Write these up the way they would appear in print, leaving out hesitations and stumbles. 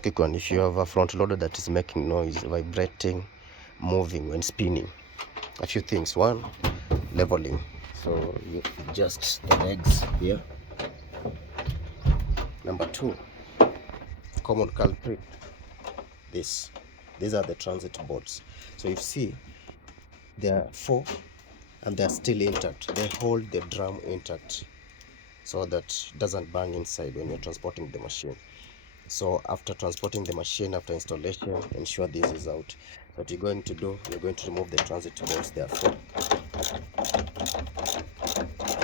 topic one. If you have a front loader that is making noise, vibrating, moving when spinning, a few things. One, leveling. So you adjust the legs here. Number two, common culprit, these are the transit boards. So you see there are 4 and they are still intact. They hold the drum intact so that it doesn't bang inside when you're transporting the machine. So after transporting the machine, after installation, ensure this is out. So what you're going to do, you're going to remove the transit boards. Therefore,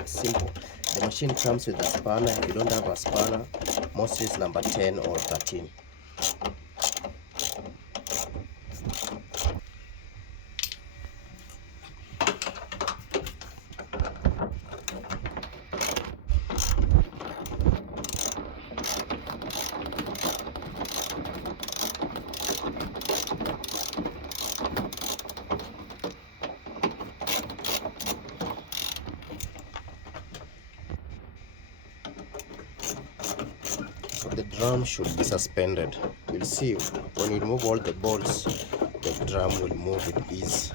simple. The machine comes with a spanner. If you don't have a spanner, mostly it's number 10 or 13. The drum should be suspended. You'll see when you remove all the bolts, the drum will move with ease.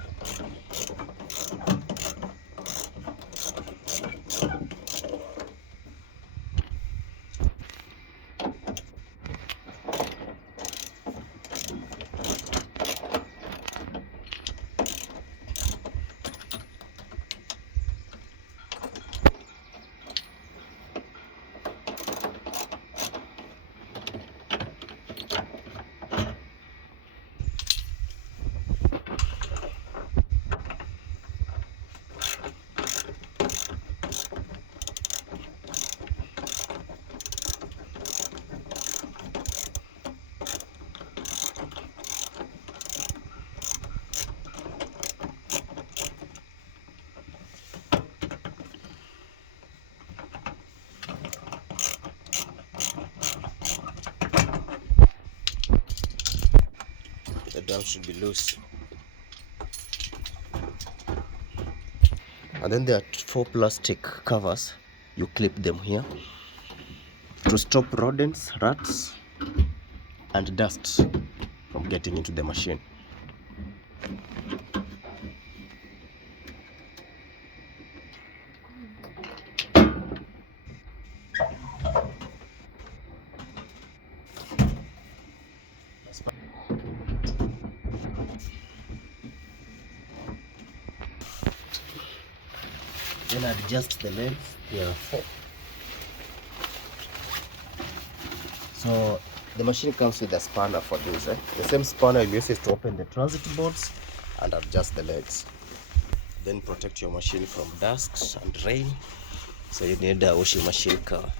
The drum should be loose. And then there are 4 plastic covers. You clip them here to stop rodents, rats, and dust from getting into the machine. Then adjust the legs. There are 4. So the machine comes with a spanner for this. The same spanner you use it to open the transit boards and adjust the legs. Then protect your machine from dust and rain. So you need a washing machine cover.